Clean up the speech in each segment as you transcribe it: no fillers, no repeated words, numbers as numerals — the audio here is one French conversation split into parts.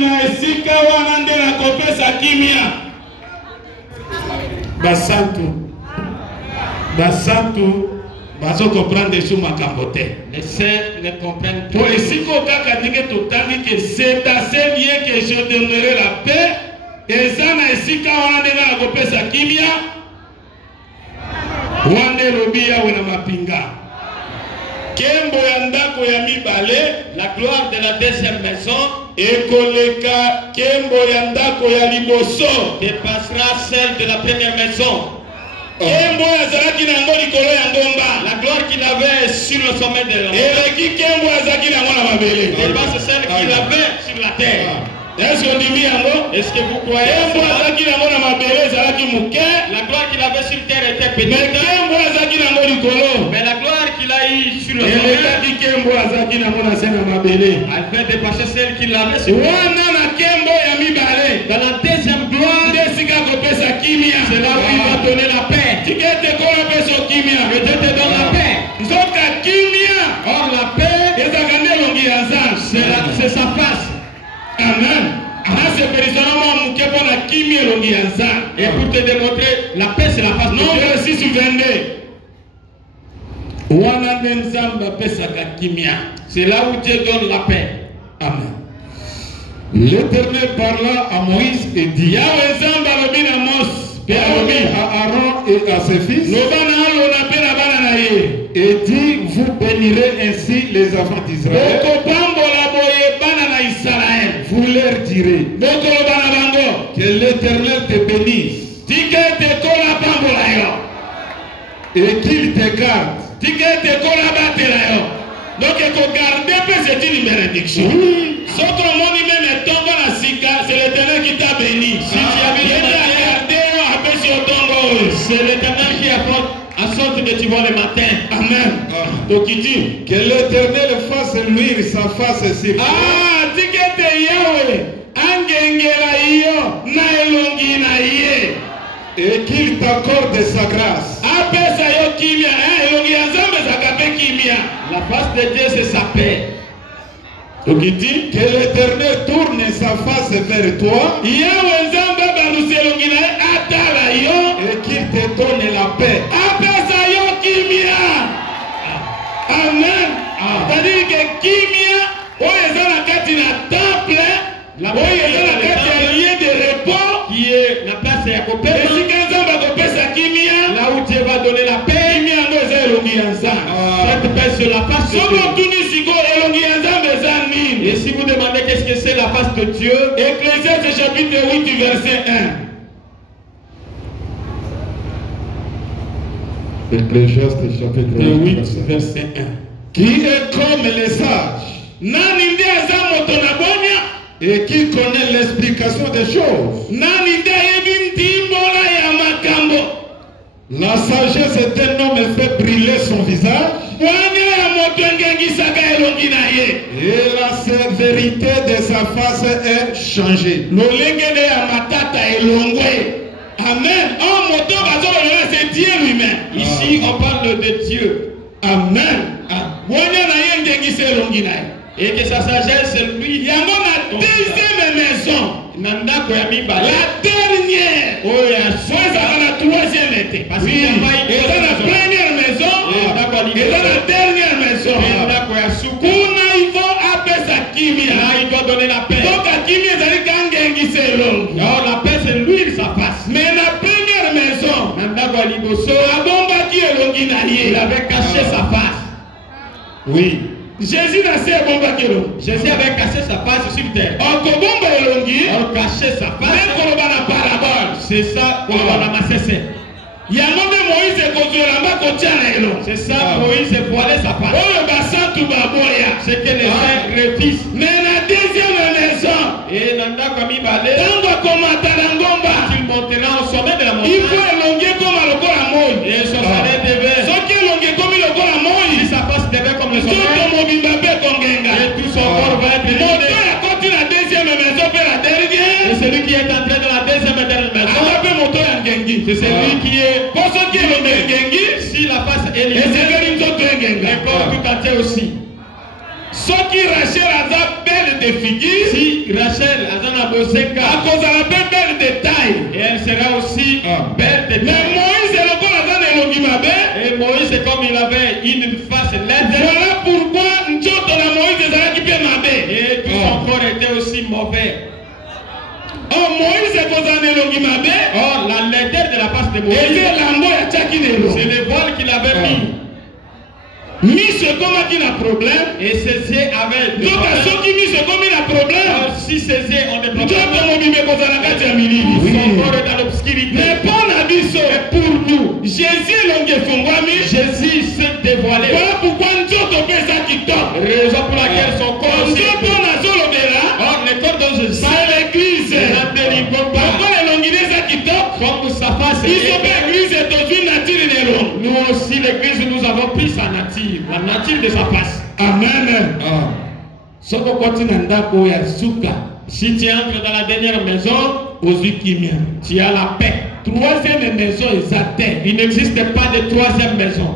na esika wana nde na kopesa kimia. Basantu bazo comprendre sur ma cambote. Les saints ne comprennent Pour esiko kaka ndenge totangi que c'est à ce lieu que je donnerai la paix. Eza na esika wana nde na kopesa kimia. Wande lobi yawe na mapinga. Kembo ya ndako ya mibale, la gloire de la deuxième maison ekoleka kembo ya ndako ya liboso dépassera celle de la première maison. Kembo azalaki nango likolo ya ngomba, la gloire qu'il avait sur le sommet de la eleki kembo azalaki nango na mabele, dépasse celle qu'il avait sur la terre. Est-ce que ndimi yango? Est-ce que vous croyez? Kembo azalaki nango na mabele ezalaki muke, la gloire qu'il avait sur terre était petite. mais kembo azalaki nango likolo, mais la gloire qu'il a eu sur le sommet, eleki kembo azalaki nango na se na mabele, elle fait dépasser celle qu'il avait sur terre. wana na kembo ya mibale, dans la deuxième gloire, ndesika kopesa kimia, c'est là où il va donner la paix. tikete kola peso kimia, que Dieu te donne la paix. nzoka kimia, or la paix, ezaka nde longi ya nzambe, c'est sa face. Amen. Et pour te démontrer, la paix c'est la face de Dieu. Nombre 6 22. C'est là où Dieu donne la paix. Amen. L'Éternel parla à Moïse et dit à Aaron et à ses fils et dit, vous bénirez ainsi les enfants d'Israël. Vous leur direz que l'Éternel te bénisse et qu'il te garde. Donc, il faut garder, c'est une bénédiction. Oui. Sauf que le monde même tombe dans la sika, c'est l'Éternel qui t'a béni. Si tu as gardé, c'est l'Éternel qui a en sorte que tu vois le matin. Amen. Donc il dit que l'Éternel fasse luire sa face sur toi. Ah, tikete Yahweh, angengela iyo na elongi na ye. Et qu'il t'accorde sa grâce. Apesa yo kimia, elongi ya Nzambe zakape kimia. La face de Dieu c'est sa paix. Donc il dit que l'Éternel tourne sa face vers toi. Yahweh Nzambe balusi elongi na ye atala yo. Et qu'il te donne la paix. Apesa yo kimia. Amen. C'est-à-dire que kimia, oyo eza na kati na temple, oyo eza na kati ya lieu de repos, qui est la place ya kopema. Esika Nzambe akopesa kimia, là où Dieu va donner la paix. Kimia yango eza elongi ya Nzambe. Cette paix sur la face de Soki Dieu. otuni sikoyo elongi ya Nzambe eza nini? Et si vous demandez qu'est-ce que c'est la face de Dieu, Ecclésiaste chapitre 8 verset 1. Ecclésiaste chapitre 8 verset 1. Qui est comme les sages Nani nde aza moto na bonya? Et qui connaît l'explication des choses. Nani nde ayebi ndimbola ya makambo? La sagesse d'un homme fait briller son visage. Bwanya ya moto engengisaka elongi na ye. Et la sévérité de sa face est changée. Lolenge de ya matata elongwe. Amen. Oh moto bazolela c'est Dieu lui-même. ici on parle de Dieu. Amen. Bwanya na ye engengisa elongi na ye. Et que sa sagesse c'est lui. Yango na deuxième maison. Nandako ya mibale. La dernière. Oh ya soza la troisième été. Parce qu'il y a pas et dans la première maison. Et dans la dernière maison. Nandako ya suku. Kuna il faut appeler sa kimia. Là il doit donner la paix. Donc la kimia c'est kangengisa elongi. Alors la paix c'est l'huile sa face. Mais la première maison. Nandako ya liboso. Abombaki elongi na ye. Il avait caché sa face. Oui. Jésus n'a pas bombaki elongi. Jésus avait caché sa face sur terre. Okobomba elongi. Alors caché sa face. Mais koloba na parabole. C'est ça koloba na masese. Yango nde Moïse kozwela mba kotia na elongi. C'est ça Moïse voilait sa face. Oyo basantu baboya. C'est que les saints réfissent. Mais la deuxième maison. Et nandako ya mibale. Tango akomata na ngomba. Il montera au sommet de la montagne. Il faut elongi koma lokola moi. Et son salaire devait. Soki elongi komi lokola moi. Si sa face devait comme le sommet. Soto mobimba pe kongenga. Et tout son corps va être moto éliminé. ya koti na deuxième maison pe la dernière. Et celui qui est entré dans la deuxième et dernière maison. Aza pe moto ya ngengi. C'est celui qui est. Po soki elongi ngengi. Si la face est éliminée. Ezekeli nzoto engenga. Le corps tout entier aussi. Soki Rachel aza belle de figure, Si Rachel a Bosenga, à cause de la belle de taille. et elle sera aussi belle de Mais taille. Moïse est le bon Azan et l'Ogimabe. Et Moïse, comme il avait une face laide, Voilà pourquoi Njoto la Moïse ezalaki mpe mabe. et tout son corps était aussi mauvais. Oh, Moïse ekozala na elongi mabe. Or, la laideur de la face de Moïse, Eze lambo yatiaki na elongi. c'est le voile qu'il avait mis. Miso ekomaki na problème. Et ses yeux avaient des Donc problèmes. soki miso ekomi na problème, Alors, si ses yeux ont des njoto problèmes, mobimba ekozala kati ya milili. son corps est dans l'obscurité. Mais mpo na biso, pour nous, Jésus elongi efungwami. Jésus s'est dévoilé. Voilà pourquoi nzoto mpe eza kitoko. Raison pour laquelle son corps aussi. Nzoto nazolobela, Or, le corps dont je c'est sais, l'église. ne délivre pas. Pourquoi elongi nde eza kitoko? Comme sa face Biso mpe est. église tozwi natire na elongi. Nous aussi, l'église, nous avons pris sa nature, la nature de sa face. Amen. Soko koti na ndako ya suka, Si tu entres dans la dernière maison, ozwi kimia. tu as la paix. Troisième maison eza te. Il n'existe pas de troisième maison.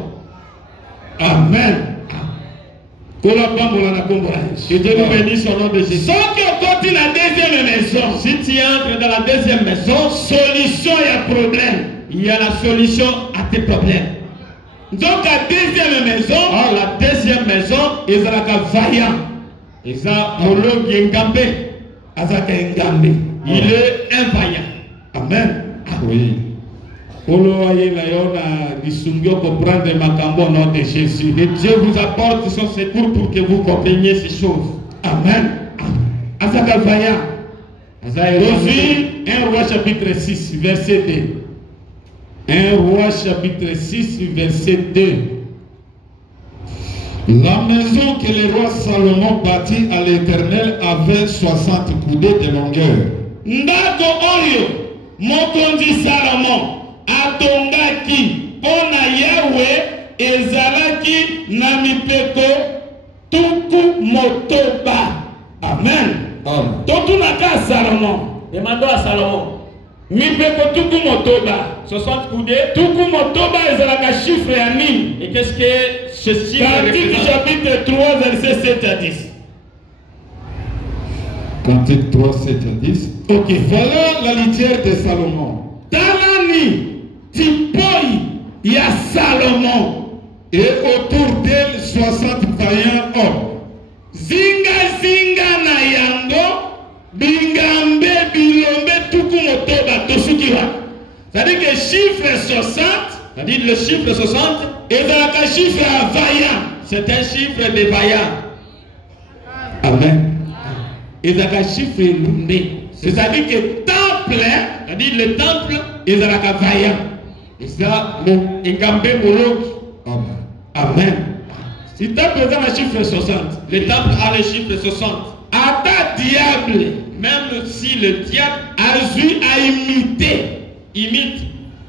Amen. Kola pambola na kombo na Yesu. Que Dieu nous bénisse au nom de Jésus. Soki okoti na deuxième maison, Si tu entres dans la deuxième maison, solution ya problème. il y a la solution à tes problèmes. Donc la deuxième maison, Or, la deuxième maison, ezalaka vaillant, ils ont Molo Ngambé. azalaka engambe. Il est un vaillant. Amen. Oui. Kolo ayela yo na lisungi comprendre makambo au nom de Jésus. Que Dieu vous apporte son secours pour que vous compreniez ces choses. Amen. Azalaka vaillant. Azaïe Aujourd'hui, 1 Roi chapitre 6, verset 2. 1 Roi chapitre 6, verset 2. La maison que le roi Salomon bâtit à l'Éternel avait 60 coudées de longueur. Ndako oyo mokonzi Salomon atongaki mpona Yawe ezalaki na mipeko tuku motoba. Amen. Totunaka Salomon. Demandons à Salomon. Mipeko tuku motoba. 60 coudées. Tuku motoba ezalaka chiffre ya nini? Et qu'est-ce que ce chiffre Cantique représente? chapitre 3 verset 7 à 10. Cantique 3, 7 à 10. Ok. Voilà la litière de Salomon. Talani tipoi ya Salomon. Et autour d'elle 60 vaillants hommes. Zinga zinga na yango bingambe bilombe tuku motoba tosukiwa. C'est-à-dire que chiffre 60, C'est-à-dire le chiffre 60, ezalaka chiffre ya vaillant. c'est un chiffre de vaillant. Amen. Ezalaka chiffre elumbe. C'est-à-dire que temple, C'est-à-dire le temple, ezalaka vaillant. ça, Ngambé Molo. Amen. Amen. Si temple eza na chiffre 60, Le temple a le chiffre 60. ata diable Même si le diable azwi a imité imite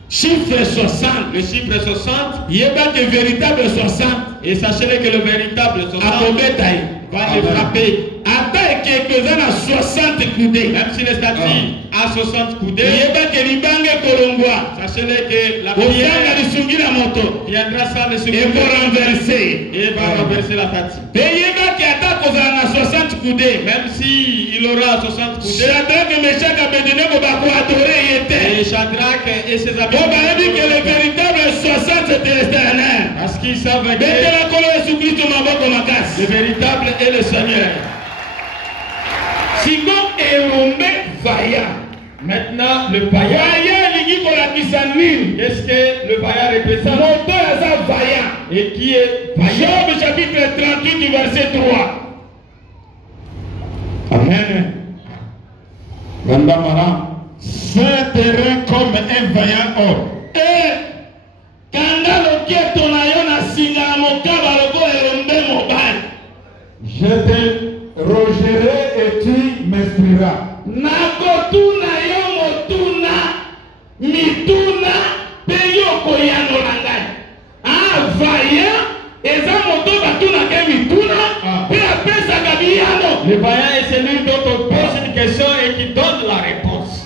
chiffre 60, le chiffre 60, yebaki véritable 60 et sachez que le véritable 60 akobeta ye. va le frapper. Ata ekeko eza na 60 coudées, Même si le statut a 60 coudées, yebaki libanga ekolongwa, sachez que la kozanga pierre lisungi na moto viendra sans le secours ekorenverse. et va renverser la tête. Pe yebaki ata kozala na 60 coudées, Même si il aura 60 coudées, Shadrach, Meshach, Abednego bakoadore ye et te. Shadrach et ses amis, Po bayebi que le véritable 60 c'est l'éternel. parce qu'ils savent que Betela kolo Yesu Kristo maboko makasi. le véritable est le Seigneur. Siko elombe vaillant. Maintenant, le vaillant, Vaillant elingi kolakisa nini? qu'est-ce que le vaillant représente Moto eza vaillant. et qui est vaillant? Job chapitre 38 verset 3. Amen. Vandamara. Fin terrain comme un vaillant homme. Kanda loketo na yo na singa ya mokaba lokola elombe mobali. Je te rogerai et tu m'instruiras. Nakotuna yo motuna mituna mpe yo koyanola ngai. Vaillant eza moto batunaka mituna mpe apesaka biyano. Le vaillant est celui dont on pose une question et qui donne la réponse.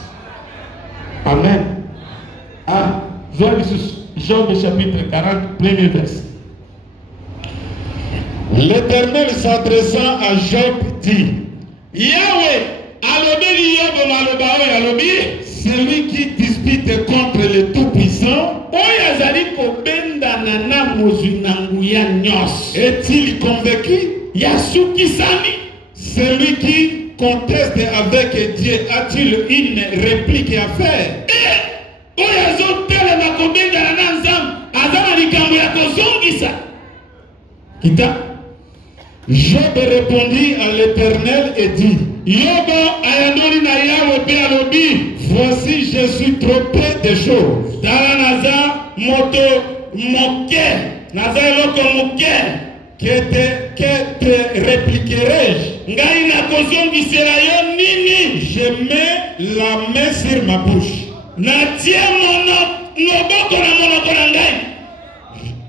Amen. Job chapitre 40, premier verset. L'Éternel s'adressant à Job dit, Yahweh alobeli yobo maloba oyo alobi. Celui qui dispute contre le Tout-Puissant Oyo azali kobendana na mozwi na nguya nyonso. est-il convaincu? Yasukisami. Celui qui conteste avec Dieu a-t-il une réplique à faire? Oyo azotelema kobendana na Nzambe aza na likambo ya kozongisa. Kita Job répondit à l'Éternel et dit, Yobo ayandoli na Yahweh pe alobi. voici, je suis trompé des choses. Tala naza moto moke. Naza eloko moke. Que te répliquerai-je? Ngai na kozongisela yo nini? Je mets la main sur ma bouche. Natie loboko na monoko na ngai.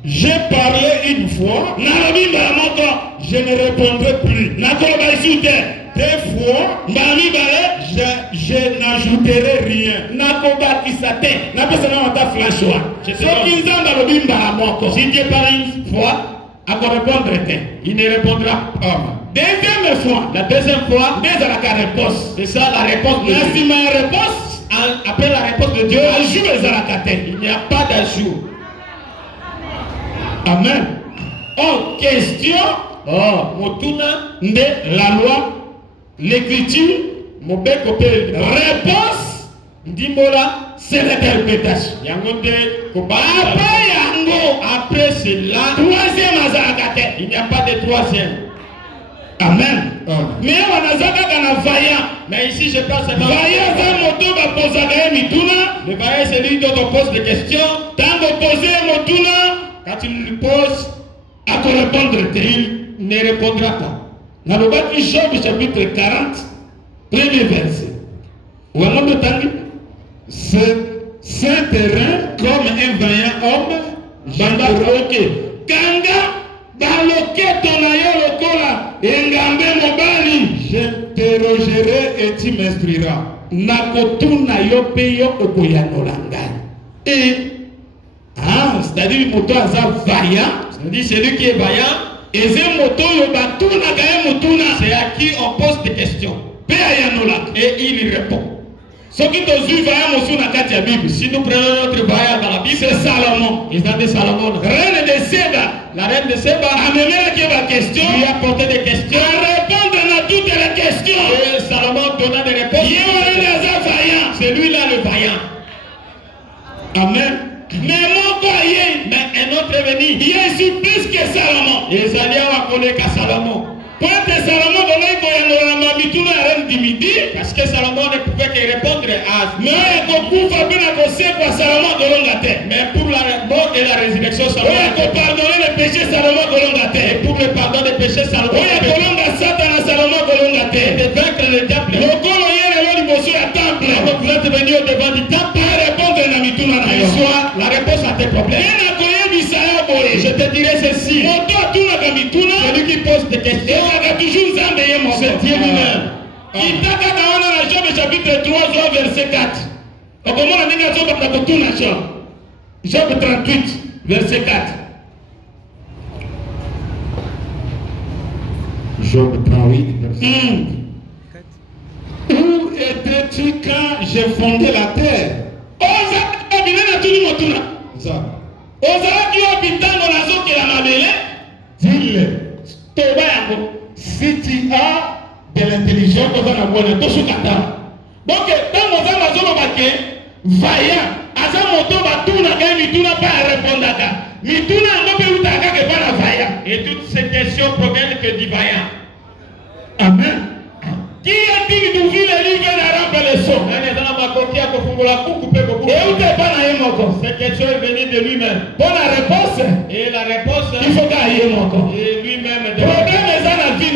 J'ai parlé une fois, Nalobi mbala moko. je ne répondrai plus. Nakoloba isu te. Deux fois, Mbala mibale. je n'ajouterai rien. Nakobakisa te. Napesa na wata flash wa. Soki Nzambe alobi mbala moko. Si Dieu parle une fois, akorépondre te. Il ne répondra pas. Deuxième fois. La deuxième fois. Nezalaka réponse. C'est ça la réponse de Dieu. La sima ya réponse. Après la réponse de Dieu. Ajout ezalaka te. Il n'y a pas d'ajout. Amen. Oh, question. Oh, motuna nde la loi, l'écriture, mobeko pe réponse, ndimbola, c'est l'interprétation. Yango nde après yango, après cela, troisième azakate. Il n'y a pas de troisième. Amen. Mais on a zaka vaillant. Mais ici je pense que vaillant c'est moto ba posaka mituna. Le vaillant c'est lui dont on pose des questions. Tango poser motuna. Quand tu lui poses, à te répondre, il ne répondra pas. Dans le bas du Job, chapitre 40, premier verset. Où est mon temps? C'est un terrain comme un vaillant homme. Ok. Kanga, baloke tonayo lokola, engambe mobali. J'interrogerai et tu m'instruiras. Nakotuna yo pe yo okoyanolanga. Et c'est-à-dire moto aza vaillant, c'est-à-dire celui qui est vaillant, et c'est moto yo batuna kaye motuna, c'est à qui on pose des questions. Pe ayanola et il répond. Ce qui te suit vaillant mosu na kati ya Bible. Si nous prenons notre vaillant dans la Bible, c'est Salomon. Il a de Salomon. Reine de Seba, la reine de Seba a mené la question, lui a porté des questions, à répondre à toutes les questions. Et Salomon donna des réponses. C'est lui là le vaillant. Amen. Mais un autre est venu. Il est plus que Salomon. Et Zalia va connaître Salomon. Salomon parce que Salomon ne pouvait que répondre à. Mais pour la mort et la résurrection, Salomon peut pardonner les péchés, Salomon et pour le pardon des péchés, Salomon de vaincre le diable. Vous êtes venu au devant du temple pour répondre à la réponse à tes problèmes. Je te dirai ceci. Celui qui pose des questions, c'est Dieu lui-même. Job chapitre 3, verset 4. Job 38, verset 4. Job 38, verset 4. Où étais-tu quand j'ai fondé la terre? Dis-le. Si tu as de l'intelligence, donc vaillant aza moto batuna ka mituna pa répondaka mituna ngope utaka ke para vaillant. Et toutes ces questions proviennent que du vaillant. Amen. Qui a dit d'ouvrir le livre et de remplir les sons? Cette question est venue de lui-même. Bonne réponse. Et la réponse, il faut gagner encore. Et lui-même. Le problème est dans la vie.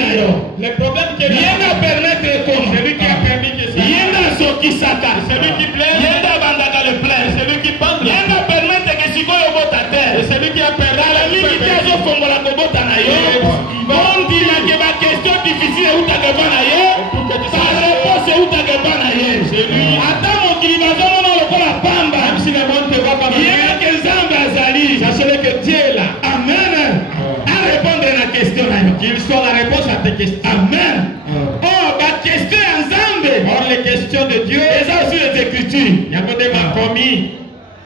Le problème que rien n'a permettre comme celui qui a permis que ça. Rien n'a sorti ça. Celui qui plaît. Rien n'a bandaka le plaît. Celui qui parle. Rien n'a permettre que si quoi au bout à terre. Et celui qui a permis. Dans la limite qui a zo fongo la kobota na yo. On dit là que ma question difficile est où t'as que na yo. Sa réponse est où t'as que na yo. C'est lui. Attends mon kilibazo mon le pour la pamba. Même si le monde te voit pas. Rien que Zamba Zali. Sachez que Dieu est là. Amen. À répondre à la question là. Qu'il soit la réponse à tes questions. Amen. Oh, Or les questions de Dieu, Et ça aussi les Écritures. yango nde makomi.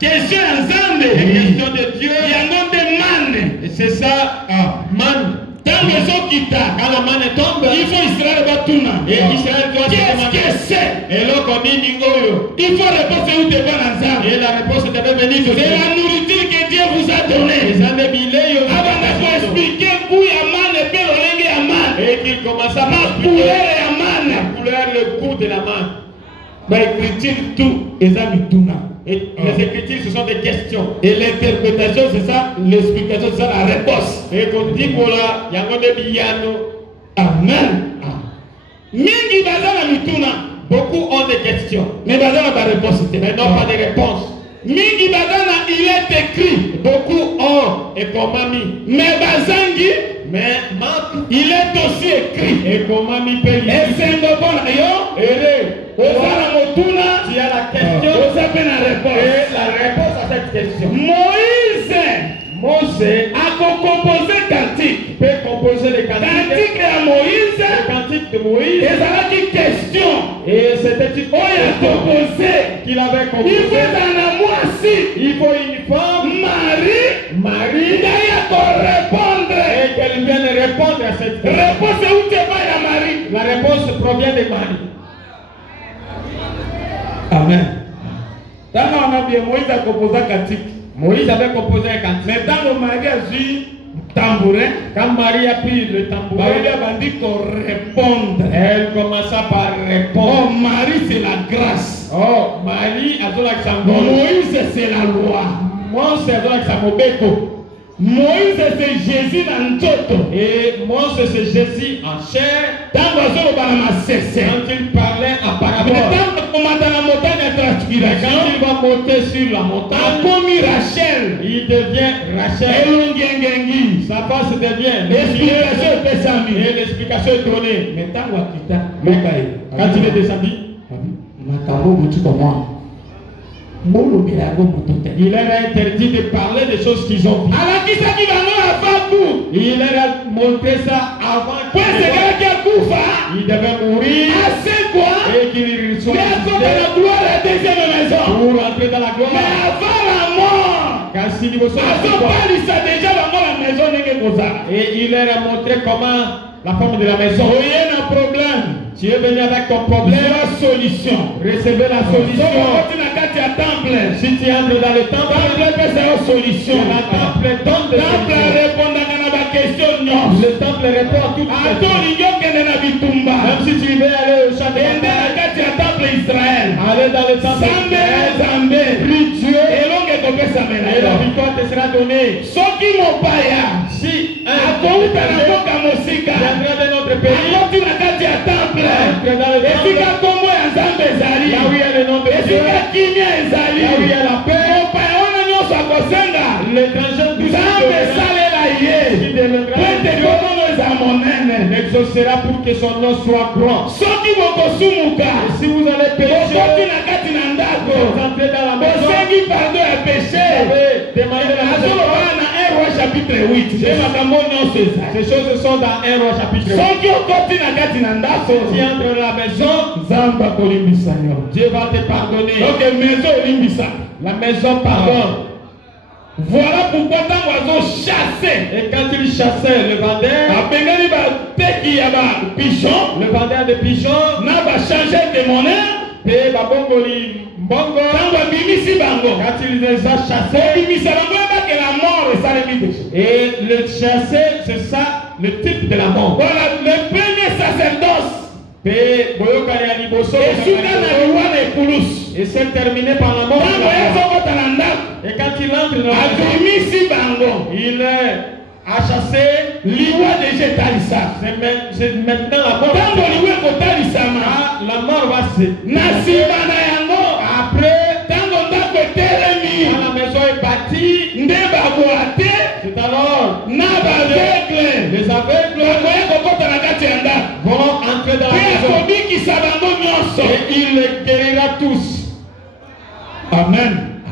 Question en Les Zambé. questions de Dieu, Yango de man. et c'est ça, man. Tant que ça quitta. Quand la manne tombe, Il faut Israël batuna. et Israël doit se Qu'est-ce demander. que c'est? Et là, on dit Ningoyo. Il faut répondre où tu vas ensemble. Et la réponse devait venir de C'est Dieu. la nourriture que Dieu vous a donnée. Les années millénaires, Avant de vous expliquer où il y a man et puis l'olingue y a man. et qu'il commença à La expliquer couleur y a la man. couleur, le goût de la main. Mais écriture tout, ils ont mis tout là. Et les écritures, ce sont des questions. Et l'interprétation, c'est ça, l'explication, c'est ça la réponse. Et qu'on dit pour la, yango de biyano. Amen. Mingi bazana mituna. Beaucoup ont des questions, Mais bazana pas réponse. mais n'ont pas de réponse. Mingi bazana, il est écrit. Beaucoup ont, et comme ami. Mais bazangi, Mais manque, il est aussi écrit. et comme ami paye. Et c'est un bon yo. Et Ozana motuna. tu as la question Ozape na et réponse. la réponse à cette question. Moïse Mose a composé cantique. peut composer les cantiques. Cantique à Moïse. Le cantique de Moïse. Et ça a dit question. Et c'était une Oh, il a composé. qu'il avait Il composé. faut dans moi si. Il faut une femme, Marie. Marie, D'ailleurs, pour répondre. et qu'elle vienne répondre à cette question. Réponse où tu vas, la Marie. La réponse provient de Marie. Amen. Tant qu'on a bien Moïse a composé cantique. Moïse avait composé un cantique. Mais tant que Marie a vu tambourin, Quand Marie a pris le tambourin, Marie a dit qu'on réponde. elle commença par Oh, répondre. Marie, c'est la grâce. Oh, Marie a dit que ça me Moïse, c'est la loi. Moi, c'est que ça me béco. Moïse, c'est Jésus dans Ntoto. Et moi, c'est Jésus en chair. Tant qu'on se va dans ma cesse. Quand il parlait en Mais parabole, tant qu'on va dans la montagne de quand transpiration, il va monter sur la a montagne, commis Rachel. il devient Rachel. Elongengengi. Sa face devient L'explication est et descendue. l'explication est donnée. Mais tant qu'on quitte, Quand il est descendu, il leur a interdit de parler des choses qu'ils ont vues. alors qui ça qui va nous avant vous? Il leur a montré ça avant Quoi c'est qu'il quelqu'un qui a couvert? il devait mourir Assez quoi? et qu'il soit Mais à cause de ressuscité la gloire de la deuxième maison. pour entrer dans la Mais gloire. avant la mort, Car si nous sommes à son père, il s'est déjà dans la maison n'est que ça. et il leur a montré comment la femme de la maison. Il y a un problème. Tu es venu avec ton Il y problème, a une solution. recevez la Donc, solution. quand tu n'as qu'à dire temple, Si tu entres dans le temple, temple c'est une solution. la temple donne des Temple solutions. répond à la question. Le temple répond à toutes les Attends, questions. il y a quelqu'un qui bitumba. Même si tu veux aller au champ de Et dans la bataille, carte, il y a temple Israël. allez dans le temple Zambé, d'Israël, Zambé. prie Dieu Et l'on est tombé sa et la mère. victoire te sera donnée. Ceux qui m'ont pas ya. Si un Akouta na boka mosika. viendra de notre pays, Akoti na kati ya temple. entre dans le temple, Esika kombo ya Nzambe ezali. là où il y a le nom de Dieu, Esika kimia ezali. là où il y a la paix, Mopaya wana nyonso akosenga. l'étranger du Nzambe esalela ye. qui deviendra Po ete kombo eza monene. exaucera pour que son nom soit grand. Soki bokosumuka. Si vous allez Bokoti pécher, na kati na ndako. vous entrez dans la maison, Bosengi pardon ya vous péché. avez demandé la azoloba maison. na 1 roi chapitre 8 nde makambo nyonso ezali. Ces choses sont dans 1 roi chapitre 8. soki okoti na kati na ndako Si tu entres dans la maison, nzambe akolimbisa yo. Dieu va te pardonner. donc maison olimbisa. La maison pardonne. voilà pourquoi ntango azochasse Et quand il chassait le vendeur, abengani bateki ya bapigeon le vendeur de pigeons, na bachange de monnaie. et babongoli mbongo, ntango abimisi bango quand il les a chassés, kobimisa bango ebake la mort esalemi deja. et le chasser, c'est ça le type de la mort. voilà le premier sacerdoce Et boyokani ya liboso, esuka na liwa na ekulusu. et c'est terminé par la mort. ntango ye azokota na ndako Et quand il entre dans la maison, abimisi bango il a chassé. liwa deja etalisa. C'est maintenant la mort. ntango liwa ekotalisama Ah, la mort va se. na nsima na yango Après, ntango ndako etelemi quand la maison est bâtie, nde babwa te c'est alors na baveugle les aveugles bakoya kokota na kati ya ndako vont entrer dans la mpe maison akobikisa bango nyonso. et il les guérira tous. amen.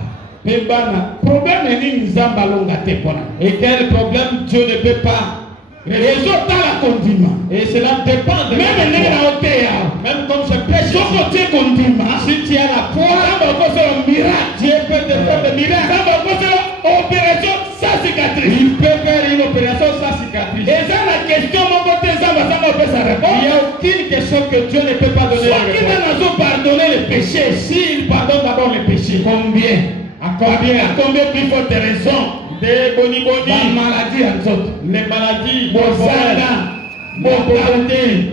mpe bana probleme nini nzambe alonga te mpona Et quel problème Dieu ne peut pas réseau dans la condiment. Et cela dépend de Même la foi. même comme je prêche, Si tu as la foi, Dieu peut te faire des miracles. opération sans cicatrice. Il peut faire une opération sans cicatrice. Et ça la question mon côté ça va peut sa réponse. Il n'y a aucune question que Dieu ne peut pas donner la Soit qui réponse. va nous pardonner les péchés. S'il pardonne d'abord les péchés, Combien? À combien plus forte raison? des boniboni, La maladie en autres. les maladies, Bozana, pauvreté,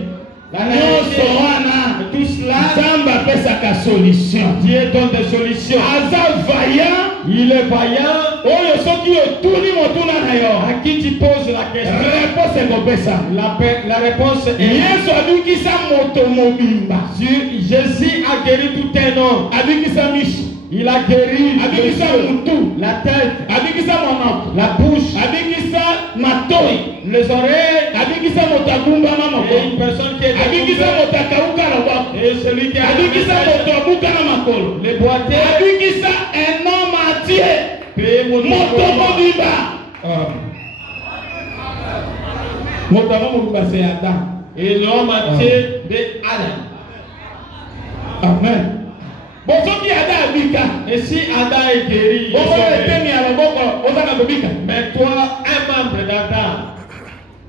la nyonso nécessité, wana tout cela, Nzambe apesaka solution. Dieu donne des solutions. Aza vaillant, Il est vaillant. oyo soki otuni motuna na yo À qui tu poses la question, réponse ekopesa. la réponse est Yesu abikisa moto mobimba, Jésus a guéri tout un homme. abikisa mishi, Il a guéri abikisa le- mutu, la tête, abikisa monoko, la bouche, abikisa matoi, les oreilles, abikisa moto agumbama et moko, une personne qui est abikisa découverte, moto akauka loboko, et celui qui a abikisa moto abuka na makolo, les boiteux, abikisa un homme entier, et moto mobimba. Moto mobimba c'est Adam. et l'homme entier de Adam. Amen. Bon, soki Adam abika, Et si Adam est guéri, il est bongo sauvé. eteni ya loboko ozaka kobika. Mais toi, un membre d'Adam,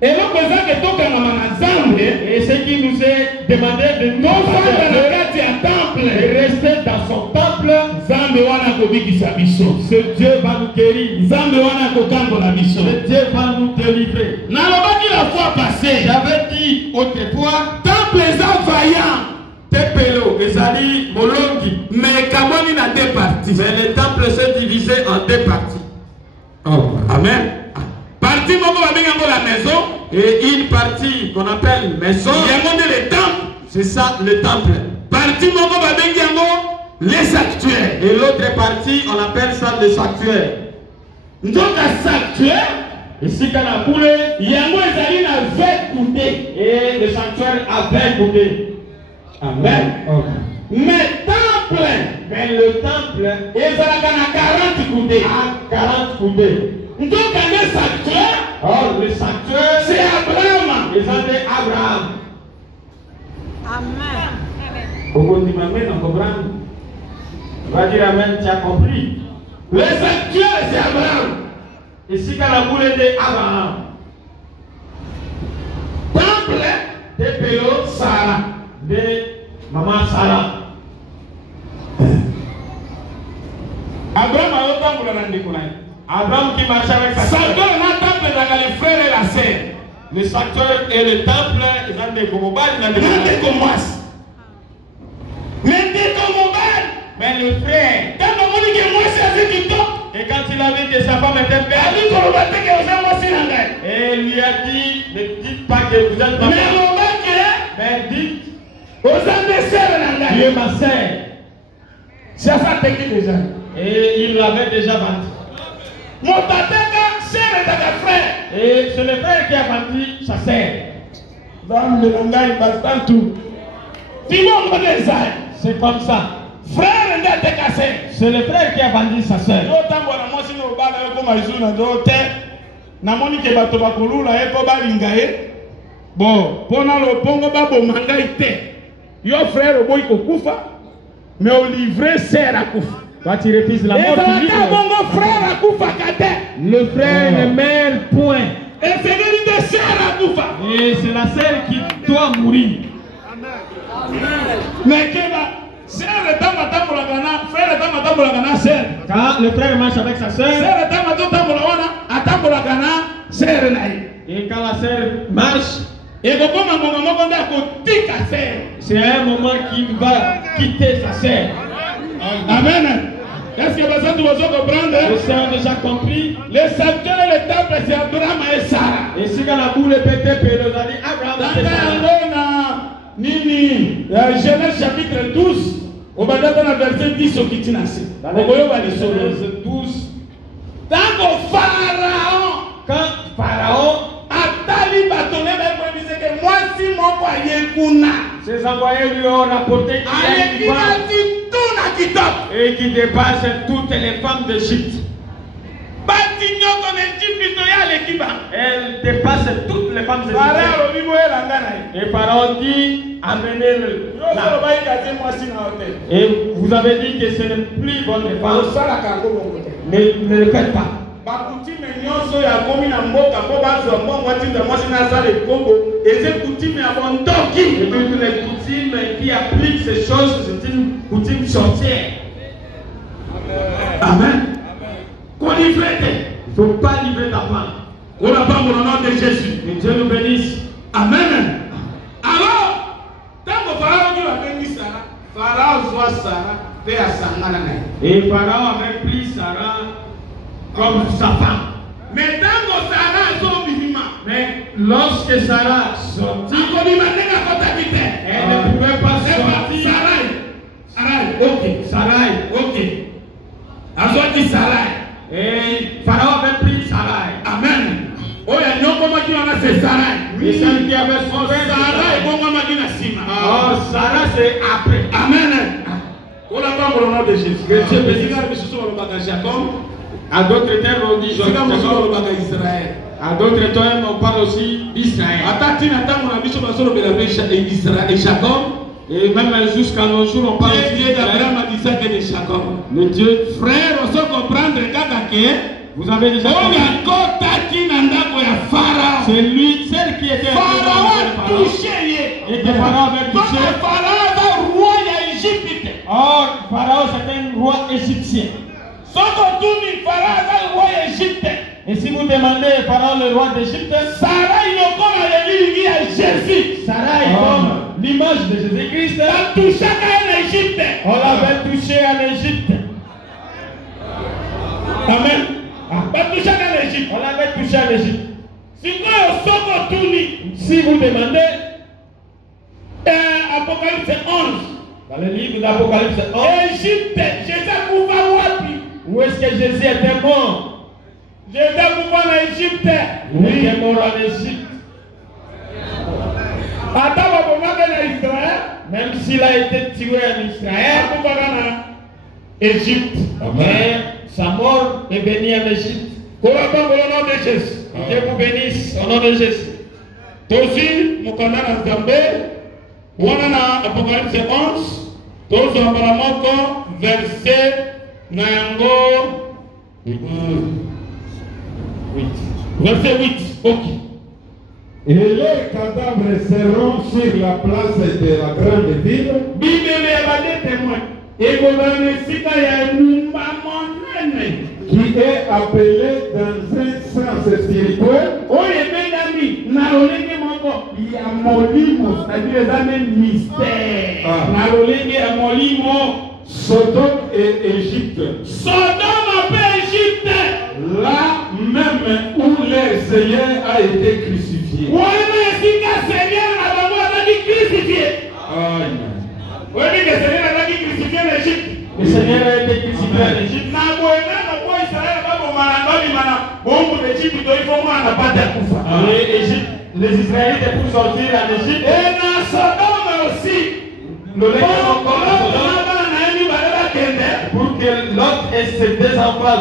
Eloko ezaka etokangama na Nzambe, et ce qui nous est demandé de nous tovanda na faire, kati ya temple, de rester dans son temple, Nzambe wana akobikisa biso. ce Dieu va nous guérir, Nzambe wana akokangola biso. ce Dieu va nous délivrer. Nalobaki la fois passée, J'avais dit autrefois, temple eza vaillant, Tepelo, Ezali, Molongi, mais kaboni na deux parties. mais le temple s'est divisé en deux parties. Amen. Partie moko babengango la maison, Et une partie qu'on appelle maison, yango nde le temple. c'est ça le temple. Partie moko babengi yango les sanctuaires. Et l'autre partie, on appelle ça le sanctuaire. Nzoka sanctuaire, Ici, quand on a coulé, yango ezali na 20 coudées. et le sanctuaire a 20 coudées. Amen. Mais temple, Mais le temple ezalaka na 40 coudées. a 40 coudées. Nzoka nde sanctuaire, Or, le sanctuaire, c'est Abraham. ils ont dit Abraham. Amen. Pourquoi tu m'amènes à comprendre? Va dire Amen, tu as compris. Le sanctuaire, c'est Abraham. Ici, quand on a coulé de Abraham, Temple, de Pélo, Sarah. de Maman Sarah. Abraham ayotambola na ndeko na ye. Abraham qui marchait avec sa sœur. Sanctuaire na temple ezalaka les frères et la sœur. Le sanctuaire et le temple, ils ont des gomobades, ils ont des Na gomobades. ndeko mwasi. Mais ndeko mobali, Mais le frère, ntango amoni ke mwasi azi kitoko, et quand il a vu que sa femme était belle, ali koloba te ke oza mwasi na ngai. et il lui a dit, ne dites pas que vous êtes ma Mais femme, lobaki mais dites, oza nde sere na tu es ngai. ma sœur. Siasa teki deja. Et il l'avait déjà vendu. Moto ateka sere ezaka frère. Et c'est le frère qui a vendu sa sœur. Nzambe na ngai basantu. Tibongo nde ezali. C'est comme ça. Frère nde ateka sere. C'est le frère qui a vendu sa sœur. Yotambola mwasi na obala yo koma ezu na nzo te. Namoni ke bato bakolula ye mpo balinga ye. Bon, mpo na lopongo baboma ngai te. Yo frère oboyi kokufa, mais olivre sere akufa. Toi tu refuses la mort du ezalaka livre. bongo frère akufaka te. Le frère ne meurt point. Esengeli nde sere akufa. Et c'est la sœur qui doit mourir. Mais keba sere ntango atambolaka na frère ntango atambolaka na sere. Quand le frère marche avec sa sœur, Sere ntango azotambola wana atambolaka na sere na ye. et quand la sœur marche, Ekokoma ngonga moko nde akotika sere. c'est à un moment qu'il va quitter sa sœur. Amen. Est-ce que basantu bazo comprendre? Les sœurs ont déjà compris. Le sanctuaire et le temple c'est Abraham et Sarah. Et si quand la boule est pétée, Pélo a dit Abraham a fait Tanga ça. yango na nini? Genèse chapitre 12. Obandaka na verset 10 okiti na se. Okoyoba lisolo. Genèse 12. Tango Pharaon Quand Pharaon, atali bato ne bakoyebisa ke mwasi moko aye kuna. ses envoyés lui ont rapporté qu'il y a une femme Ayekina tuna kitoko. et qui dépasse toutes les femmes d'Égypte. Bati nyonso Elle dépasse toutes les femmes égyptiennes. Et Pharaon dit, amenez-le là. Et vous avez dit que ce n'est plus votre femme. Ne le faites pas. Et toutes les coutumes qui appliquent ces choses, c'est une coutume sorcière. Amen. Il ne faut pas livrer ta femme. On la femme au nom de Jésus. Que Dieu nous bénisse. Amen. Alors, tant que Pharaon dit la bénisse Sarah, Pharaon voit Sarah fait à Sangana. Et Pharaon avait pris Sarah comme sa femme. Mais tant que Sarah est minima, mais lorsque Sarah sortit, elle ne pouvait pas sortir. Sarai, ok, Sarai, ok. Alors dit Sarai. Et Pharaon avait pris Sarai. Amen. Oh, il y a comment qui en a c'est Sarai. Oui, celle qui avait son frère. Sarai, comment m'a dit la Sima. Oh, Sarah c'est après. Amen. On l'a pas pour le nom de Jésus. Que Dieu bénisse. À d'autres termes, on dit Jacob. À d'autres termes, on parle aussi d'Israël. Et même jusqu'à nos jours, on parle de Jacob. Le Dieu, frère, on se comprendre vous avez déjà c'est lui, celle qui était Pharaon touché. Et que Pharaon avait touché. Pharaon est roi d'Égypte. Oh, Pharaon c'est un roi égyptien. Et si vous demandez Pharaon le roi d'Égypte, Sarah il est comme l'Église à Jésus. Sarah est comme l'image de Jésus-Christ. On l'avait touché en Égypte. Amen. On l'avait touché en Égypte. Si vous demandez Apocalypse 11, dans le livre d'Apocalypse 11, Égypte, Jésus où est-ce que Jésus était mort? Jésus est mort en Égypte. Il était mort en Égypte. Même s'il a été tué en Israël, Égypte. Mais sa mort est venue en Égypte. Au nom de Jésus. Dieu vous bénisse au nom de Jésus. Tosi, Mukandana Zambé, Wanana Apocalypse 11, Tosi Abalamoko, verset Nango 8. Verset 8. Ok. Et les cadavres seront sur la place de la grande ville. Bible est témoin. Et Godanesika ya Numba Monene. Qui est appelé dans un sens spirituel. Oye Benami, Narolenge Moko, Yamolimo, c'est-à-dire les années mystères. Narolenge Yamolimo, Sodome et Égypte. Sodome appelle Égypte. Là même où le Seigneur a été crucifié. Oui, mais si le Seigneur a été crucifié. Oui, mais le Seigneur a été crucifié en Égypte. Le Seigneur a été crucifié en Égypte. Les Israélites pour sortir en Égypte. Et dans Sodome aussi. Pour que l'autre et ses deux enfants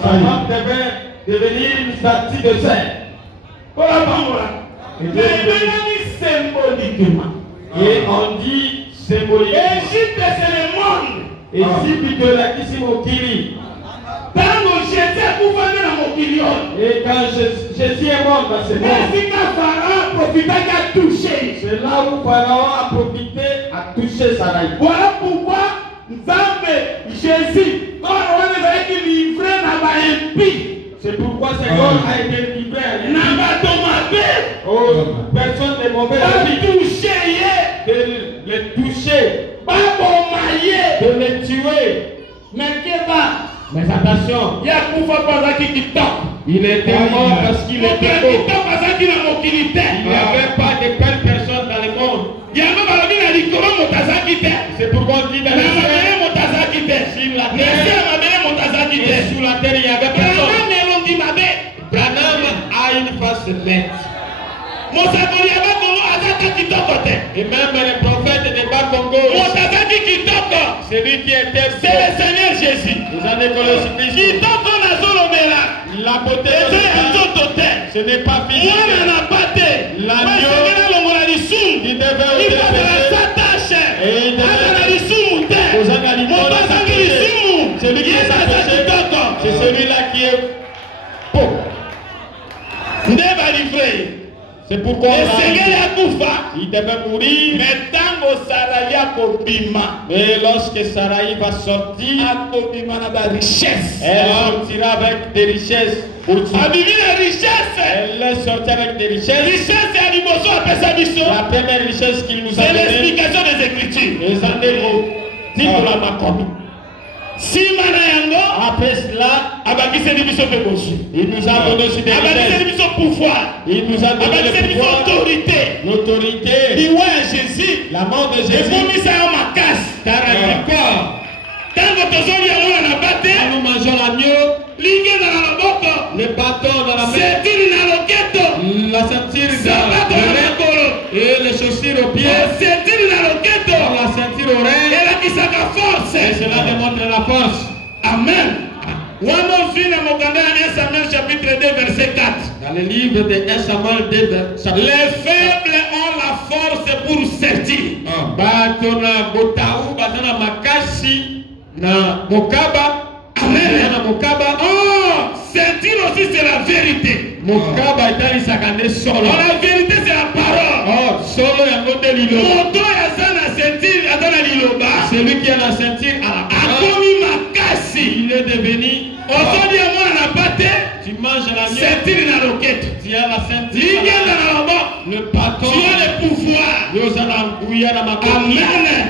sa femme devait devenir une statue de sel. Et on dit symboliquement. Égypte c'est le monde. Égypte de la Kissimokiri. Et quand Jésus est mort dans ce monde, c'est là où Pharaon a profité à toucher Sarah. Voilà pourquoi Jésus, quand on est livré dans l'impie, c'est pourquoi ce corps a été livré aux personnes de mauvais avis, de les toucher, de les tuer. Mais attention, il était mort parce qu'il était beau. Il n'y avait pas de belles personnes dans le monde. C'est pourquoi on dit dans le ciel, sur la terre, et sous la terre il y avait personne. Branham a une face nette. Et même le prophète de Bas Congo, c'est lui qui était. C'est le Seigneur Jésus. Nous kitoko nazolobela La beauté eza ya nzoto te ce n'est pas physique. mwana na ba te esengeli alongola lisumu Il devait ifazala ôter sa tashe Et il devait- azala lisumu te Ozanga limona moto sa azangi péché. lisumu Celui qui ye est sa naza péché, kitoko c'est celui-là qui est pauvre. nde balivre C'est pourquoi esengeli akufa il devait mourir. me ntango sara ya kobima Mais lorsque Sarai va sortir, akobima na barichesse elle sortira avec des richesses. abimi na richesse Elle est sortie avec des richesses. richesse ya liboso apesa biso La première richesse qu'il nous a c'est donnée, l'explication des écritures les années titre la Macobi. nsima na yango Après cela, abakiseli biso mpe bozwi il nous a donné aussi des abakiseli richesses. biso pouvoir Il nous a donné abakiseli le biso pouvoir, autorité l'autorité, liwa ya jésus la mort de Jésus. ebomisa yo makasi Car elle dit quoi? ntango tozolia mwana na ba te Quand nous mangeons l'agneau, lingi eza na loboko le bâton dans la main, setiri na loketo la ceinture sabato dans na le makolo et les chaussures aux pieds, setiri na loketo dans la ceinture aux reins. elakisaka Et force cela démontre la force. amen wana ozwi na mokanda ya 1 Samuel chapitre 2 verset 4 Dans le livre de 1 Samuel 2, les faibles ont la force pour sortir bato na botau baza na makasi na mokaba. Amen. Na mokaba. oh sortir aussi c'est la vérité Mokaba etalisaka nde solo. oh, la vérité c'est la parole Oh, solo yango nde liloba. moto aza na sentir aza na liloba Celui qui a la ceinture à la parole, akomi makasi il est devenu. ozolia mwana na ba te Tu manges la mienne, sentir na loketo tu as la ceinture. lingenda na loboko Le bâton, tu as le pouvoir yoza na nguya na makolo. amen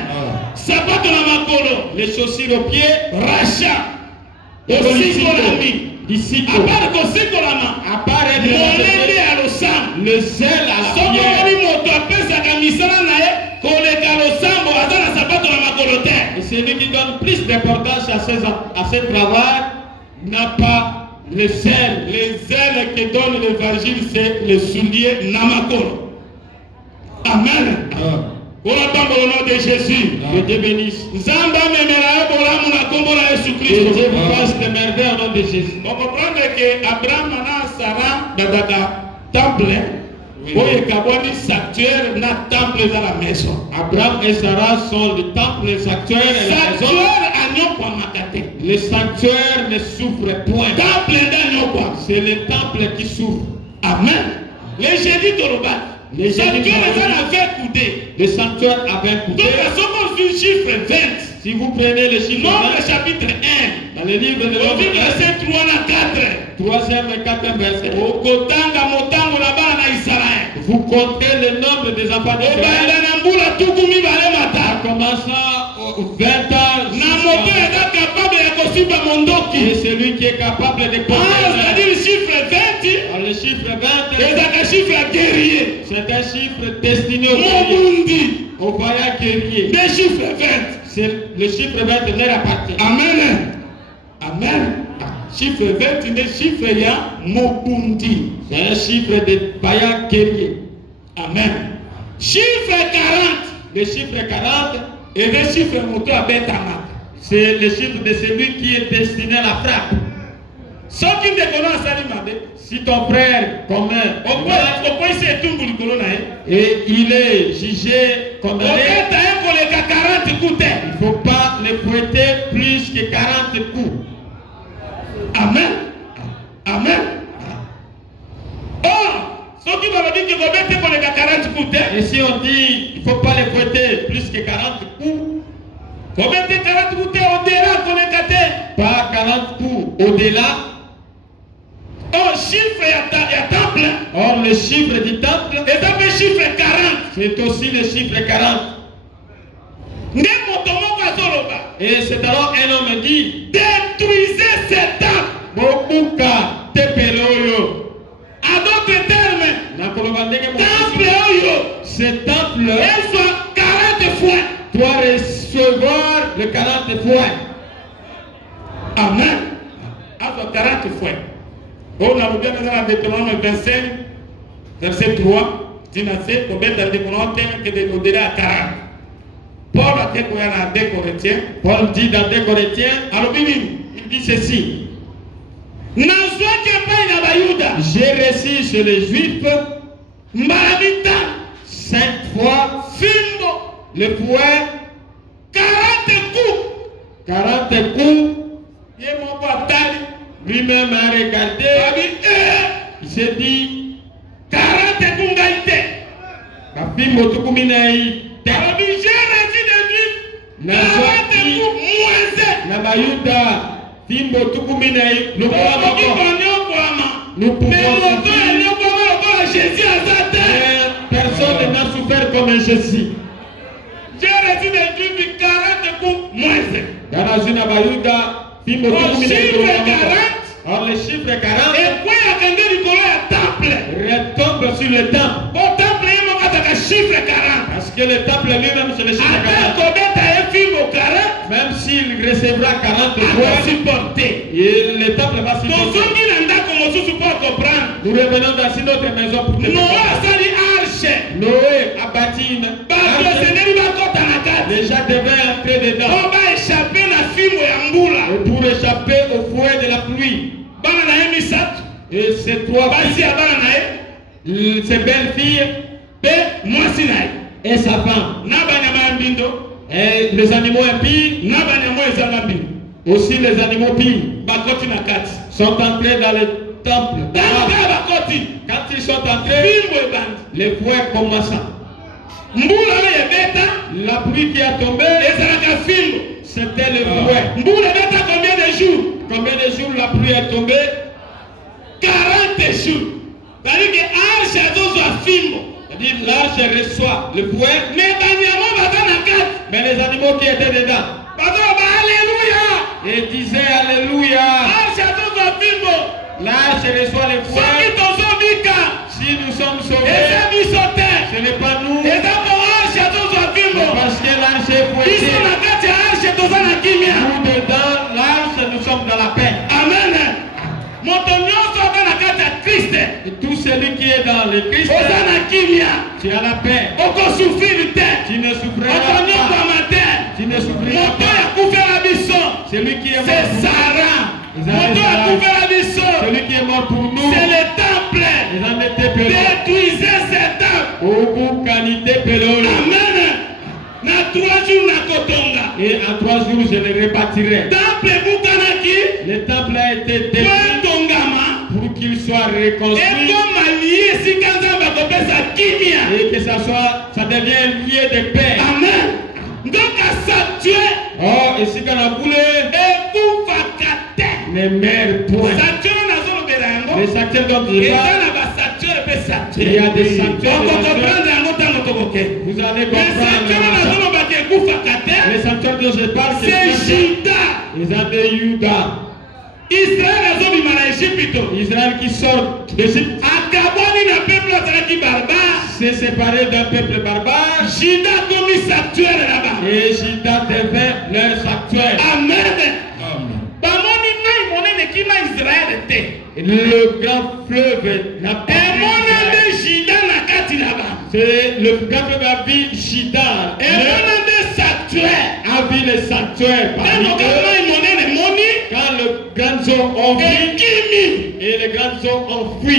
sapato na makolo Les chaussures aux pieds, rasha osikolami disciple. apart kosikolama À part être molende ya losambo le zèle à la soki omoni pierre. moto apesaka misala na ye koleka losambo aza na sapato na makolo te Et celui qui donne plus d'importance à ce travail n'a pas le zèle. les ailes que donne l'évangile c'est le soulier na makolo amen wana pamba au nom de jésus Que Dieu bénisse. nzambe amemela yo bolamu na nkombo na yesu Que Dieu kristo vous fasse des merveilles au nom de Jésus. okomprendre ke abraham na sara bazaka temple oyo ekabwani sanctuaire na temple eza na maison Abraham et Sarah sont le temple sanctuaire et la maison. sanctuaire anyokwamaka te Le sanctuaire ne souffre point. temple nde anyokwa C'est le temple qui souffre. amen le jeudi tolobaki Les jeudi sanctuaire eza tolobaki. na 20 coudé Le sanctuaire avait un coupé. donc soko ozwi chiffre 20 Si vous prenez le chiffre nombre 20, chapitre 1 dans le livre de ovi l'Homme, verset 3 na 4 3e et 4e verset, okotanga motango na bana na israele vous comptez le nombre des enfants obanda d'Israël na mbula tuku mibale matano commençant aux 20 ans na moto eza capable ya kosimba mondoki et celui qui est capable de porter c'est-à-dire chiffre 20 alors, le chiffre 20, ezaka chiffre ya guerrier c'est un chiffre destiné au guerrier, mobundi au vaillant guerrier. de chiffre 20 C'est le chiffre 20 leur appartient. amen amen chiffre 20 nde chiffre ya mobundi C'est un chiffre de vaillant guerrier. amen chiffre 40 Le chiffre 40, eza chiffre moto abetamaka c'est le chiffre de celui qui est destiné à la frappe. soki ndeko no asali mabe Si ton frère commun okwesi etumbu likolo na ye et il est jugé condamné, oketa ye koleka 40 ku te il ne faut pas le fouetter plus que 40 coups. amen amen oh soki balobi ke kobete koleka 40 ku te Et si on dit il ne faut pas le fouetter plus que 40 coups, kobete 40 ku te odela koleka te pas 40 coups au-delà. oh chiffre ya temple Or, le chiffre du temple, eza mpe chiffre 40 c'est aussi le chiffre 40. nde moto moko azoloba Et c'est alors un homme dit, détruisez ce temple Bokuka tepeloyo. à d'autres termes Nakoloba ndenge temple mosusu. oyo Ce temple elle soit 40 fois doit recevoir le 40 fois. amen azwa 40 fois oyo nalobi eza na Deutéronome 25 verset 3 tina se kobeta ndeko na otenge kede odela ya 40 paul ake koya na 2 Corinthiens Paul dit dans 2 Corinthiens, alobi nini dit ceci. J'ai reçu chez les Juifs 5 fois le fouet, 40 coups. Lui-même a regardé. Il s'est dit 40 coups. J'ai reçu des nous pouvons personne n'a souffert comme Jésus. J'ai reçu des Juifs 40 coups moins. Or le chiffre 40 et quoi il y a temple retombe sur le temple. Au temple il y a un chiffre 40. Parce que le temple lui-même c'est le chiffre 40. Même s'il recevra 40 fois, le temple va supporter. Nous revenons dans une autre maison pour te Noé a bâti une arche. Déjà devait entrer dedans. Et pour échapper au fouet de la pluie. Et ces trois filles, ces belles filles, et sa femme, et les animaux impies, aussi les animaux pies, sont entrés dans le temple. Quand ils sont entrés, les fouets commençaient. La pluie qui a tombé, c'était le fouet. Combien de jours la pluie est tombée? 40 jours. C'est-à-dire l'arche reçoit le fouet, mais les animaux qui étaient dedans et disaient Alléluia. L'arche reçoit le fouet. Si nous sommes sauvés, ce n'est pas nous, parce que l'arche est fouettée. Nous dedans, l'arche, nous sommes dans la paix. Amen. Et tout celui qui est dans le Christ, tu as la paix. Tu ne souffriras pas. Tu ne souffriras pas. Celui qui est mort pour nous, celui qui est mort pour nous, c'est le temple. Détruisez ce temple. Amen. Et en 3 jours, je le rebâtirai. Le temple a été détruit pour qu'il soit reconstruit. Et que ça devient un lieu de paix. Amen. Donc à sanctuaire. Oh, et si qu'on a voulu, les mères point. Les sanctuaires dont je parle, il y a des sanctuaires. Vous allez comprendre. Les sanctuaires dont je parle, c'est Juda. Ils ont des Juda. Israël qui sort d'Égypte. C'est séparé d'un peuple barbare. Et Juda devint leur sanctuaire. Amen. Le grand fleuve n'a pas c'est le grand fleuve a vu Juda. A vu le sanctuaire parmi eux. Quand le grand eaux ont fui et les grandes eaux ont fui.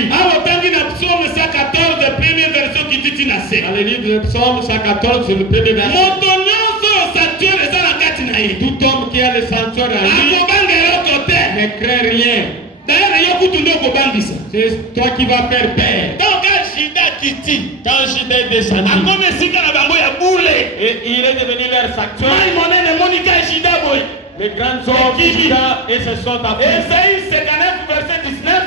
Dans le livre de Psaume 114, c'est le premier verset. Tout homme qui a le sanctuaire à lui ne craint rien. C'est toi qui vas faire paix. Quand Juda est descendu, et il est devenu leur sanctuaire, les grandes eaux de Juda et se sont affrontés. Esaïe 59 verset 19.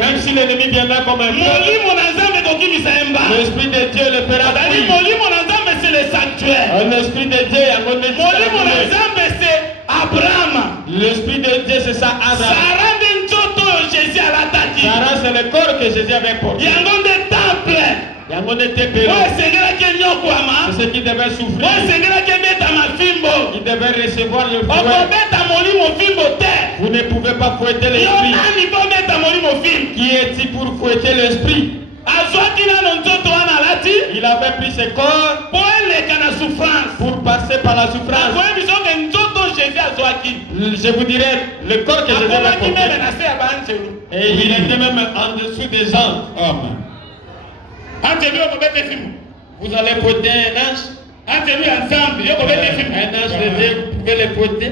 Même si l'ennemi viendra comme un fleuve, l'Esprit de Dieu le fera fuir. L'Esprit de Dieu l'Esprit de Dieu c'est ça, Abraham. Sarah c'est le corps que Jésus avait porté. C'est ce qui devait souffrir. Il devait recevoir le fouet. Vous ne pouvez pas fouetter l'esprit. Qui est-il pour fouetter l'esprit? Il avait pris ses corps pour passer par la la souffrance. Je vous dirais le corps que Jésus a porté. Et il était même en dessous des anges. Amen. Vous allez porter un ange. Un ange de Dieu, vous pouvez le porter.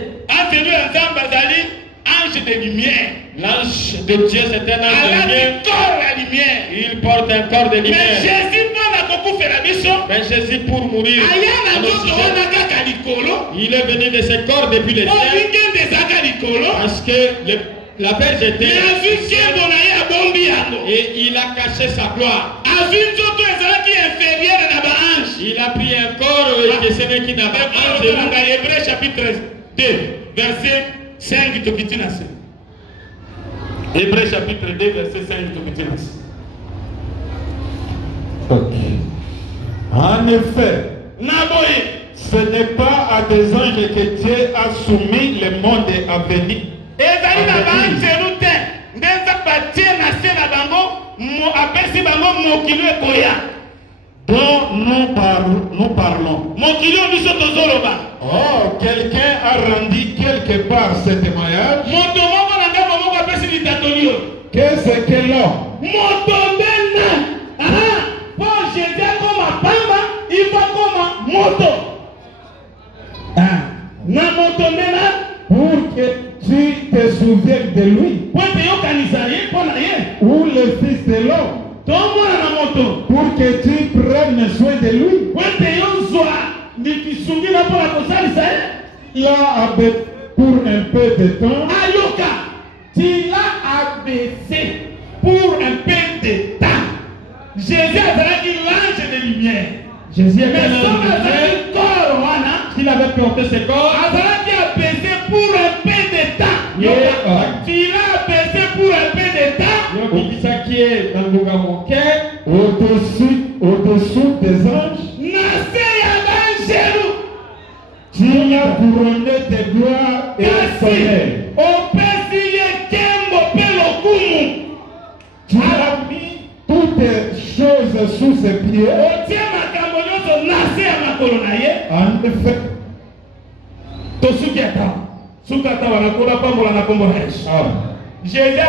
Ange de lumière. L'ange de Dieu, c'est un ange de lumière. Il porte un corps de lumière. Mais Jésus, pour mourir, il est venu de ce corps depuis le ciel. Parce que la Vierge était. Et il a caché sa gloire. Il a pris un corps et ce n'est qui n'a pas ange. Hébreux chapitre 2, verset 5. Hébreux chapitre 2, verset 5. Ok. En effet, ce n'est pas à des anges que Dieu a soumis le monde à venir. Dont nous parlons. Oh, quelqu'un a rendu quelque part ce témoignage. Qu'est-ce que l'homme? Pour que tu te souviennes de lui. Ou le Fils de l'homme. Pour que tu prennes soin de lui. Il a abaissé pour un peu de temps. Il a abaissé pour un peu de temps. Jésus a dit l'ange de lumière. Jésus était l'ange de lumière. S'il avait porté ce corps, il a abaissé pour un peu de temps. Il a abaissé pour un peu de temps. Au-dessous des anges. Tu as couronné de gloire et de honneur. Tu as mis toutes choses sous ses pieds. En effet. Jésus à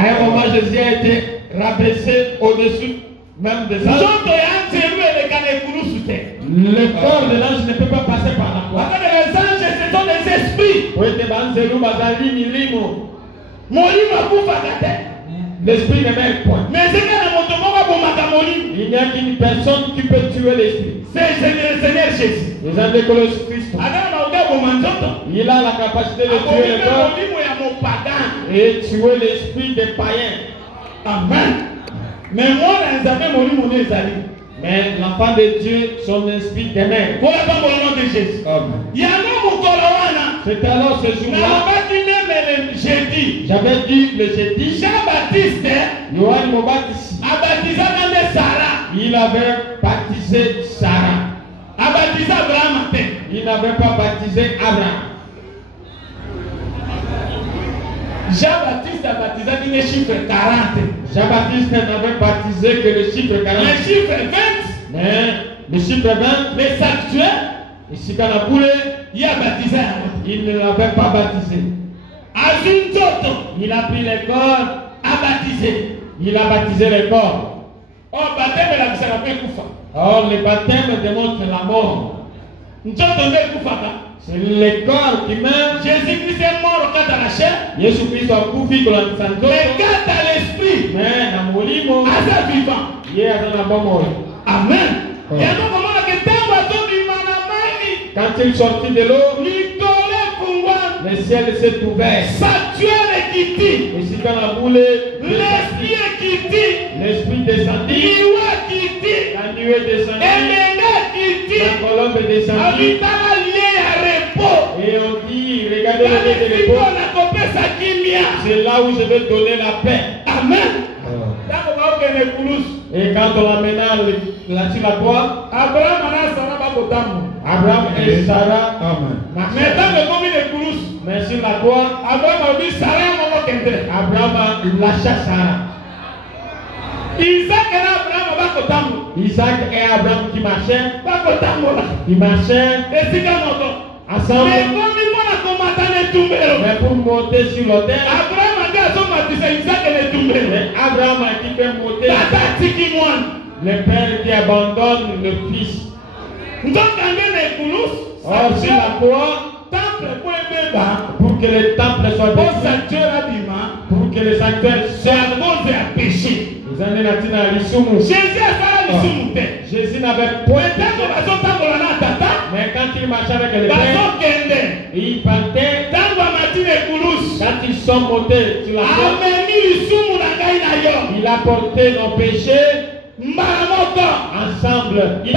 un moment, Jésus a été rabaissé au-dessus même des anges. Le corps de l'ange ne peut pas passer par la croix. Les anges, ce sont des esprits. L'esprit ne met point. Mais il n'y a qu'une personne qui peut tuer l'esprit. C'est le Seigneur Jésus. Les anges de Christ. Il a la capacité de tuer le corps et tuer l'esprit des païens. Amen. Mais moi, mais l'enfant de Dieu, son esprit demeure. Amen. C'est alors ce jour-là. J'avais dit le jeudi. Jean-Baptiste Yohan Mobaptiste. Il avait baptisé Sarah. Il n'avait pas baptisé Abraham. Jean-Baptiste a baptisé le chiffre 40. Jean-Baptiste n'avait baptisé que le chiffre 40. Le chiffre 20. Mais le chiffre 20, les sanctuaires, ici quand la poule, il a baptisé. Il ne l'avait pas baptisé. Il a pris le corps, a baptisé. Il a baptisé le corps. Or, le baptême démontre la mort. C'est le corps qui meurt. Jésus-Christ est mort quant à la chair. Jésus-Christ a coupé dans la santé. Mais quant à l'esprit, mais dans mon livre, à sa vivant. Il est dans la bonne mort. Amen. Ouais. Et alors, comment la question quand il sortit de l'eau, le ciel s'est ouvert. Sanctuaire est quitté. Et si quand la boule, l'esprit est quitté. L'esprit descendit. La nuée descendit. La colombe descendit. Et on dit, regardez le lieu de repos. C'est là où je vais donner la paix. Amen. Et quand on l'amena sur la croix, Abraham et Sarah, mais sur la croix, Abraham lâcha Sarah. Isaac et Abraham Isaac et Abraham qui marchaient. Ils marchaient ensemble. Mais pour monter sur l'autel, Abraham a dit qu'il fait monter. Le père qui abandonne le fils. Or, sur la croix, pour que le temple soit détruit, pour que le sanctuaire soit péché. Jésus n'avait point de péché. Mais quand il marchait avec le Père, il partait. Quand ils sont montés sur la croix, il a porté nos péchés ensemble. Et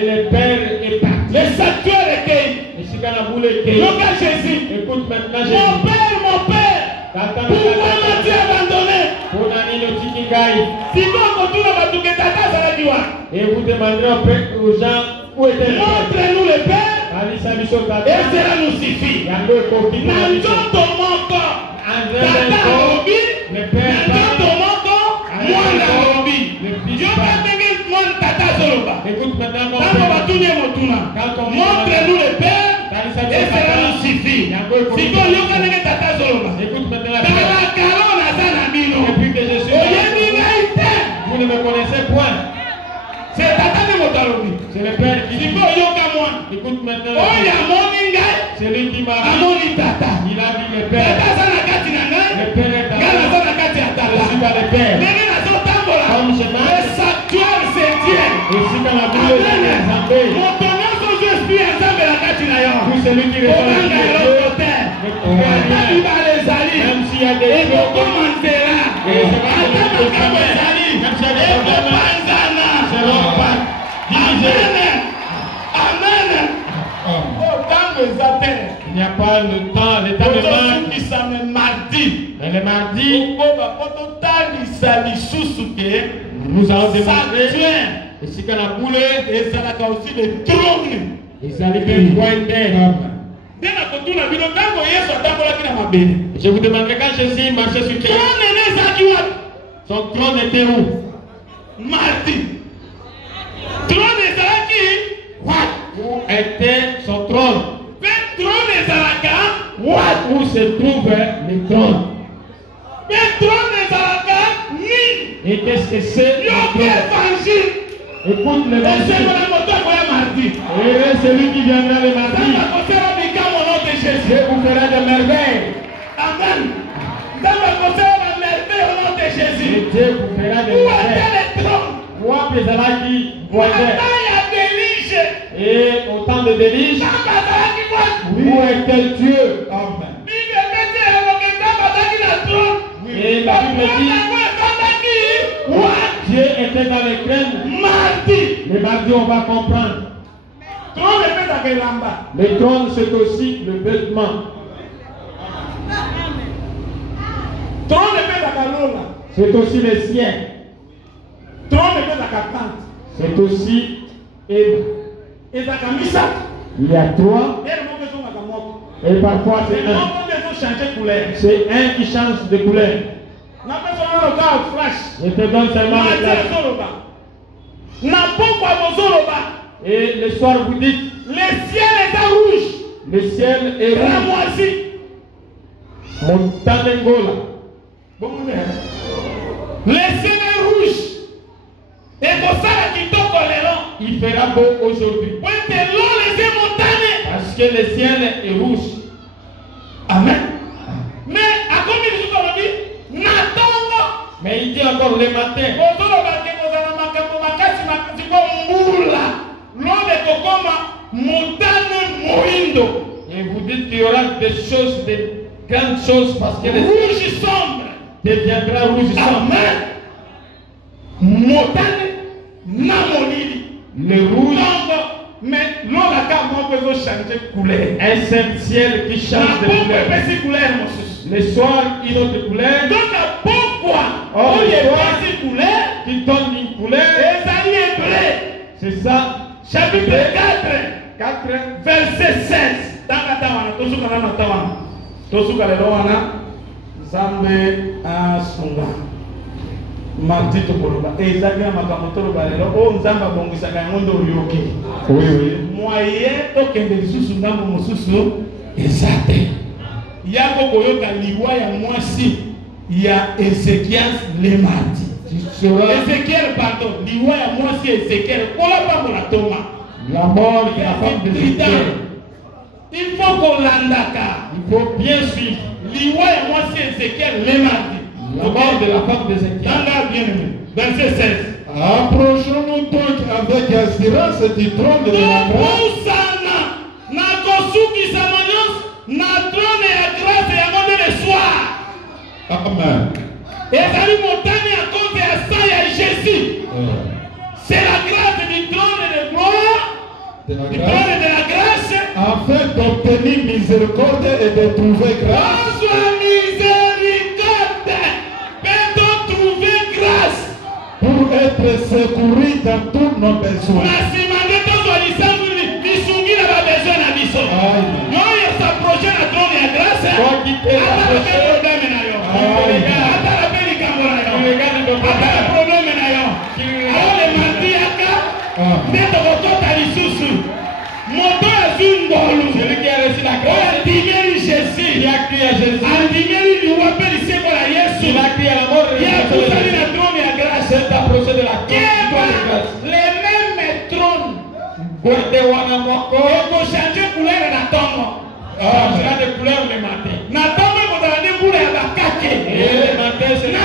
le Père est parti. Le sanctuaire est cueilli. Écoute maintenant Jésus. Mon Père, pourquoi m'as-tu abandonné? Et vous demanderez aux gens où était le Père. Montre-nous le Père. Et cela nous suffit. Écoute maintenant mon Père. Montre-nous le Père. Et cela nous suffit. Écoute maintenant la Père. Depuis que je suis là, vous ne me connaissez point. C'est le Père qui dit. Écoute maintenant. C'est lui qui m'a dit. Il a dit le Père. Le Père est à moi. Je suis dans le Père. Comme je marche. Le sanctuaire se tient. Et si dans la boule de l'Assemblée. Tout celui qui répond à Dieu. Même s'il y a des problèmes. Il n'y a pas le temps, le temps de mardi. Mais le mardi, nous allons demander. Et si qu'on a boulé, et ça n'a aussi le trône. Et ça les fait point d'aide. Je vous demanderai quand Jésus marchait sur terre. Son trône était où? Mardi. Trône est qui? Où était son trône? Où se trouve le trône? Et qu'est-ce que c'est? Écoute le verset. Et celui qui viendra le mardi. Je vous ferai de merveilles. Amen. Et Dieu vous fera de merveilles. Moi, Pézalaki, voyait. Et au temps de délige, où était Dieu? Amen. Et la Bible dit, Dieu était dans les graines. Le mardi, on va comprendre. Le trône, c'est aussi le vêtement. C'est aussi le sien. C'est aussi Eve. Il y a trois. Et parfois c'est un. C'est un qui change de couleur. Je te donne seulement le flash. Et le soir vous dites, le ciel est rouge. Le ciel est rouge. Montanengola. Le ciel est rouge. Et pour ça, il fera beau aujourd'hui. Parce que le ciel est rouge. Amen. Mais il dit encore le matin. Et vous dites qu'il y aura des choses, des grandes choses, parce que le rouge sombre deviendra rouge sombre. Le rouge, mais l'on a qu'à changer de couleur. Un ciel qui change de couleur. Le soir, une autre couleur. Or, le soir, qui donne une couleur. C'est ça. Chapitre 4, verset 16. mardi tokoloba ezaki na makambo toloba lelo oyo nzambe abongisaka yango nde oyoki. Oui, oui. Moyen tokende lisusu ngambo mosusu eza te. Yako koyoka liwa ya mwasi ya Ezekiel le mardi. Ezekiel, pardon, liwa ya mwasi Ezekiel kola pambola toma. La mort de la femme d'Ézéchiel. Il faut qu'on l'andaka. Il faut bien suivre. Liwa ya mwasi Ezekiel le mardi. La mort de la femme d'Ézéchiel. Dans la bien-aimé. Verset 16. Approchons-nous donc avec assurance du trône de la grâce. Amen. Et ça lui montagne à cause de ça, il y a Jésus. C'est la grâce du trône de gloire, du trône de la grâce, afin d'obtenir miséricorde et de trouver grâce. Miséricorde, peut-on trouver grâce pour être secouru dans tous nos besoins. Celui qui a reçu la grâce, il a crié à Jésus. Il a crié à la mort. Il s'est approché de la grâce. Les mêmes trônes changer couleur na tongo. Changera de couleur le matin. Na tongo kodala couleur ya bakake. Et le matin c'est la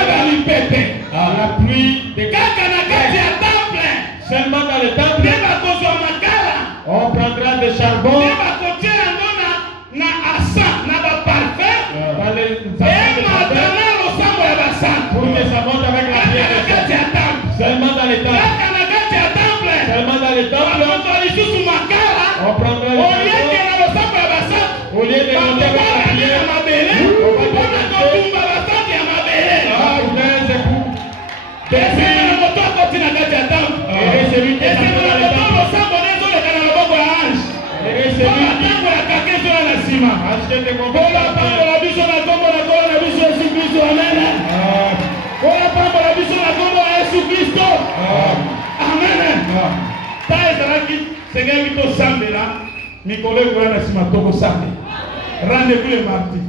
pluie de kaka na kati ya temple. Seulement dans le temple. On prendra des charbons. Pour que ça monte avec la pierre. Seulement dans les temples. Seulement dans les temples. On prendra les charbons. Au lieu de monter avec la pierre. On va et celui qui est dans les temples. Acheter des rendez-vous le mardi.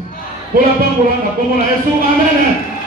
Amen.